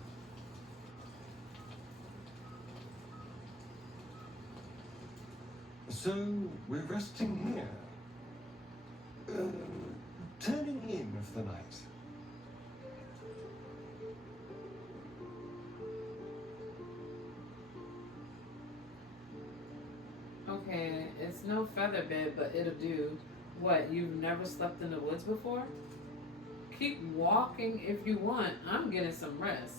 So, we're resting here. Turning in of the night. Okay, it's no feather bed, but it'll do. What, you've never slept in the woods before? Keep walking if you want. I'm getting some rest.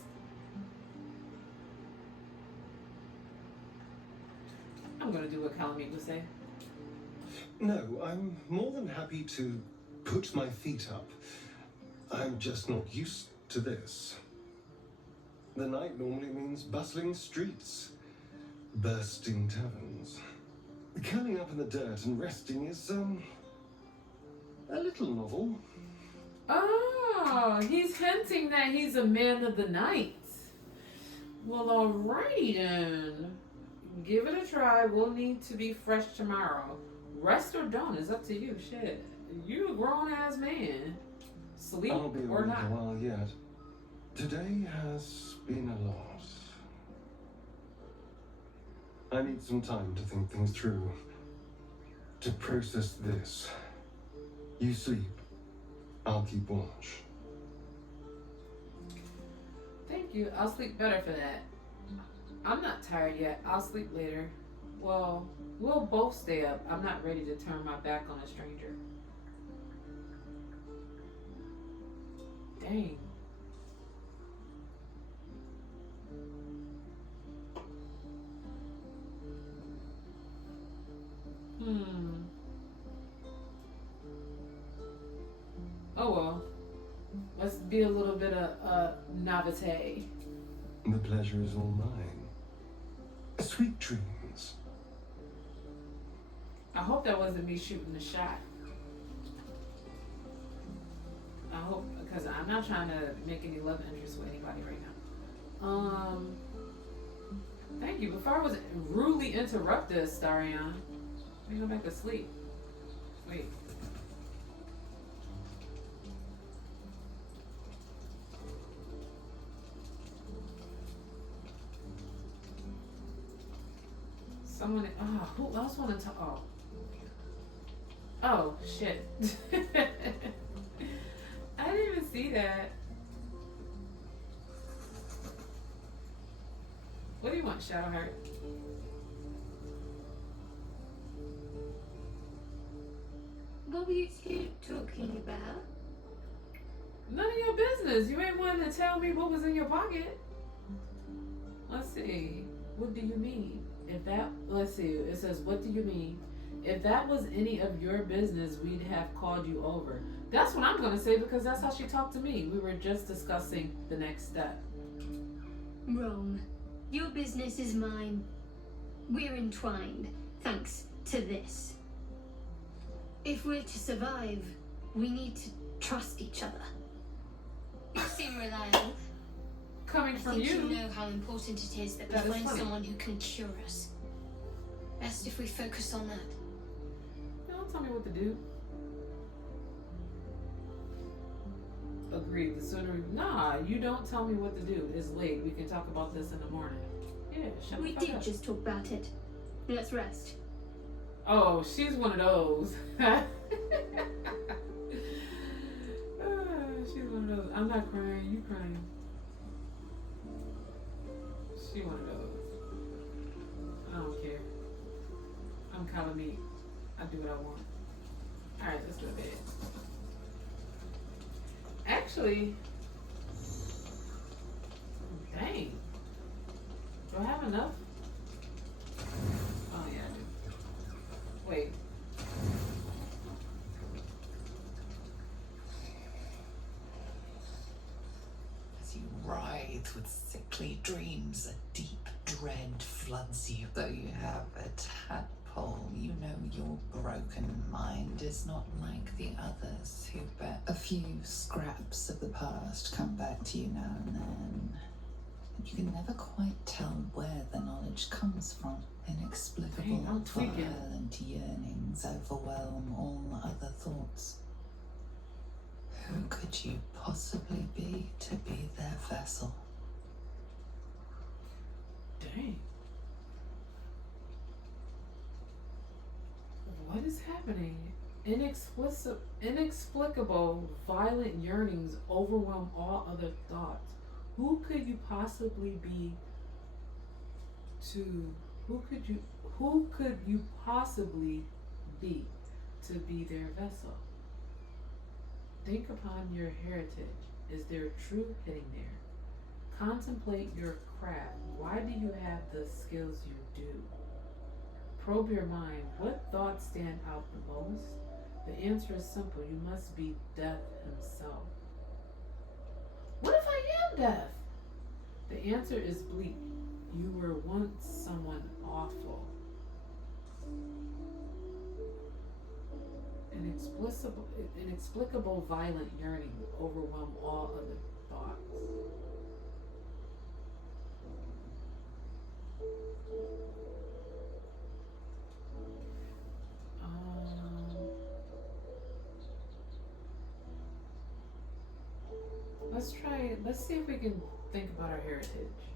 I'm gonna do what Kalameet would say. No, I'm more than happy to put my feet up. I'm just not used to this. The night normally means bustling streets, bursting taverns. Curling up in the dirt and resting is, a little novel. Oh, he's hinting that he's a man of the night. Well, alrighty then. Give it a try. We'll need to be fresh tomorrow. Rest or don't is up to you. Shit. You a grown-ass man. Sleep I'll be or awake not. a while yet. Today has been a lot. I need some time to think things through. To process this. You sleep. I'll keep watch. Thank you. I'll sleep better for that. I'm not tired yet. I'll sleep later. Well, we'll both stay up. I'm not ready to turn my back on a stranger. Dang. Oh well. Let's be a little bit of naivete. The pleasure is all mine. Sweet dreams. I hope that wasn't me shooting the shot. I hope, because I'm not trying to make any love interest with anybody right now. Thank you. Before I was rudely interrupted, Starion. Let me go back to sleep. Wait. Someone, who else wanted to, oh, shit. I didn't even see that. What do you want, Shadowheart? What were you two talking about? None of your business. You ain't wanting to tell me what was in your pocket. Let's see. What do you mean? If that, let's see. It says, what do you mean? If that was any of your business, we'd have called you over. That's what I'm going to say because that's how she talked to me. We were just discussing the next step. Wrong. Your business is mine. We're entwined, thanks to this. If we're to survive, we need to trust each other. You seem reliable. Coming I from think you. you know how important it is that we That is find funny. someone who can cure us. Best if we focus on that. Don't tell me what to do. Agreed. The sooner nah, you don't tell me what to do. It's late. We can talk about this in the morning. Yeah, shut We the fuck did up. just talk about it. Let's rest. Oh, she's one of those. Ah, she's one of those. I'm not crying. You crying. She one of those. I don't care. I'm Kalameet. I do what I want. Alright, let's go to bed. Actually, dang. Do I have enough? Oh, yeah, I do. Wait. As you writhe with sickly dreams, a deep dread floods you. Though you have a tadpole, you know your broken mind is not like the others who bet. A few scraps of the past come back to you now and then. You can never quite tell where the knowledge comes from. Inexplicable, Dang, I'm tweaking. violent yearnings overwhelm all other thoughts. Who could you possibly be to be their vessel? Dang. What is happening? Inexplicable, violent yearnings overwhelm all other thoughts. Who could you possibly be to who could you possibly be to be their vessel? Think upon your heritage. Is there truth hidden there? Contemplate your craft. Why do you have the skills you do? Probe your mind. What thoughts stand out the most? The answer is simple. You must be Death himself. What if I am Death? The answer is bleak. You were once someone awful. Inexplicable violent yearning will overwhelm all other thoughts. Let's see if we can think about our heritage.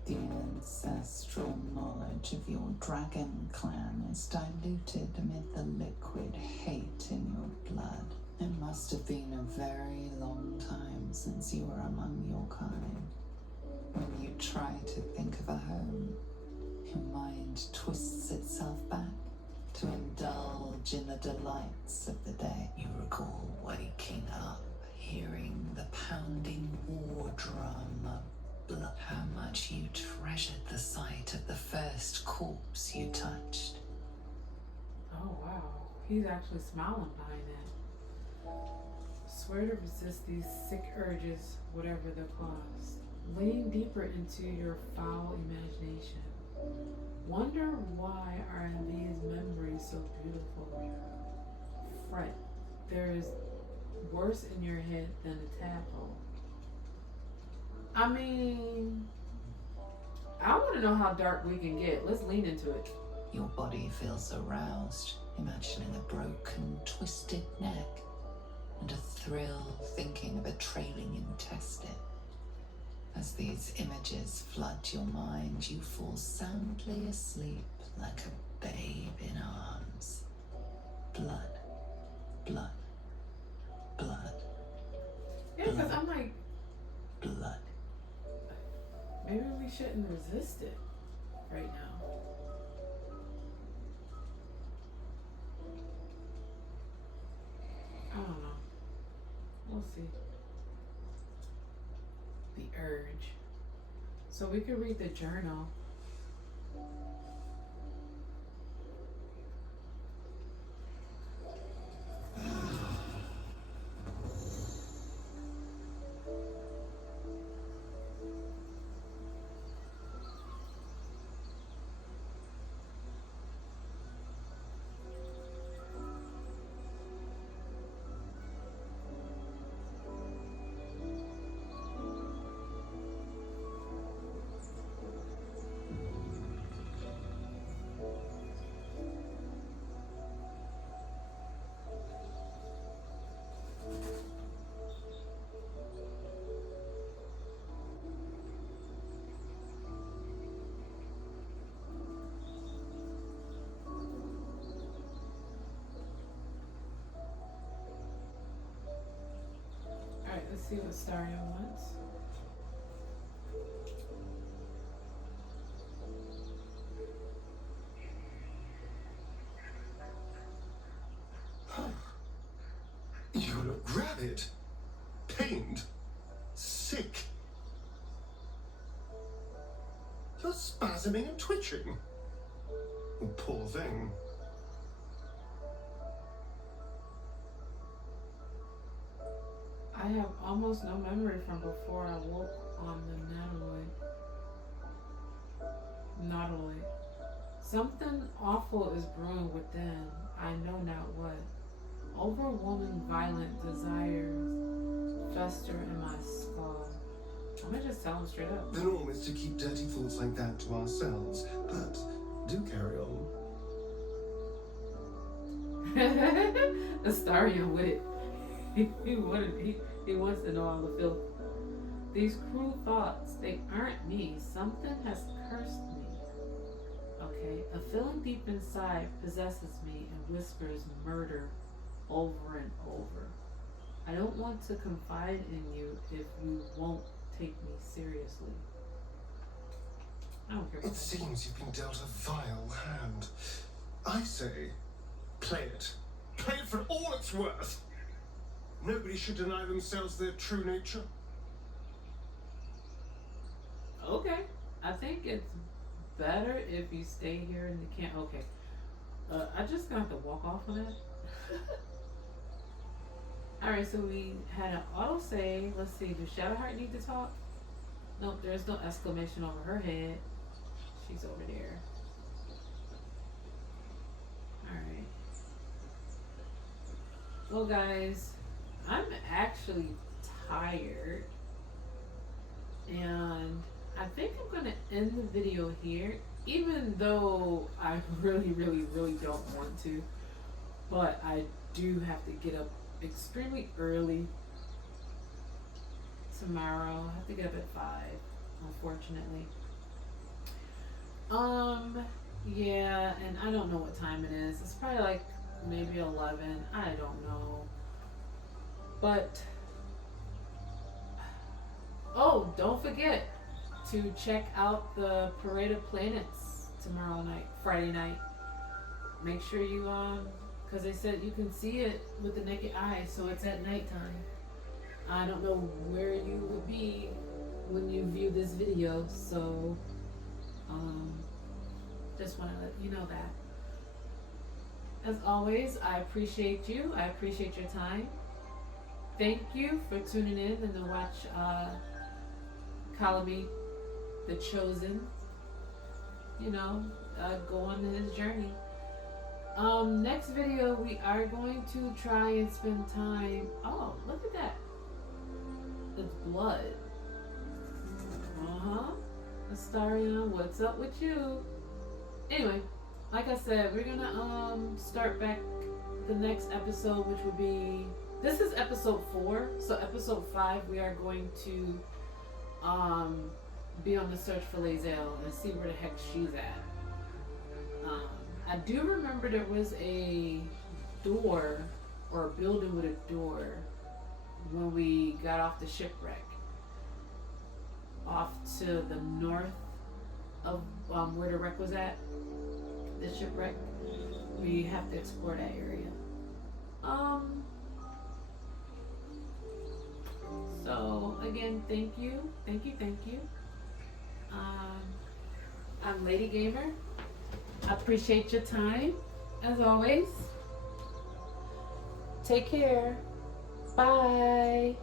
The ancestral knowledge of your dragon clan is diluted amid the liquid hate in your blood. It must have been a very long time since you were among your kind. When you try to think of a home, your mind twists itself back to indulge in the delights of the day. You recall waking up, hearing the pounding war drum of blood. How much you treasured the sight of the first corpse you touched. Oh wow, he's actually smiling behind that. Swear to resist these sick urges, whatever the cost. Lean deeper into your foul imagination. Wonder why are these memories so beautiful? Fret. There is worse in your head than a tadpole. I mean, I want to know how dark we can get. Let's lean into it. Your body feels aroused, imagining a broken, twisted neck, and a thrill thinking of a trailing intestine. As these images flood your mind, you fall soundly asleep like a babe in arms. Blood, blood, blood. Yeah, because I'm like, blood. maybe we shouldn't resist it right now. I don't know. We'll see. The urge. So we could read the journal. Alright, let's see what Stario wants. grab it. Pained. Sick. You're spasming and twitching. Poor thing. I have almost no memory from before I woke on the nautiloid. Something awful is brewing within. I know not what. Overwhelming violent desires fester in my skull. I'm gonna just tell him straight up. The norm is to keep dirty thoughts like that to ourselves, but do carry on. Astarion with it. He wants to know all the filth. These cruel thoughts, they aren't me. Something has cursed me. Okay, a feeling deep inside possesses me and whispers murder over and over. I don't want to confide in you if you won't take me seriously. I don't care. It seems you've been dealt a vile hand. I say, play it. Play it for all it's worth. Nobody should deny themselves their true nature. Okay, I think it's better if you stay here in the camp. Okay, I just gonna have to walk off of that. Alright, so we had an autosave. Let's see, does Shadowheart need to talk? Nope, there's no exclamation over her head. She's over there. Alright. Well, guys, I'm actually tired. And I think I'm going to end the video here, even though I really don't want to. But I do have to get up extremely early tomorrow. I have to get up at 5, unfortunately. Yeah, and I don't know what time it is. It's probably like maybe 11. I don't know. But oh, don't forget to check out the Parade of Planets tomorrow night, Friday night. Make sure you because they said you can see it with the naked eye, so it's at nighttime. I don't know where you would be when you view this video, so just want to let you know that. As always, I appreciate you. I appreciate your time. Thank you for tuning in and to watch Kalameet, the Chosen, go on his journey. Next video, we are going to try and spend time. Oh, look at that. It's blood. Astarion, what's up with you? Anyway, like I said, we're gonna start back the next episode, which will be, this is episode 4. So episode 5, we are going to be on the search for Lae'zel and see where the heck she's at. I do remember there was a door or a building with a door when we got off the shipwreck, off to the north of where the wreck was at, the shipwreck. We have to explore that area. So again, thank you. I'm LadyGamer. I appreciate your time, as always. Take care. Bye.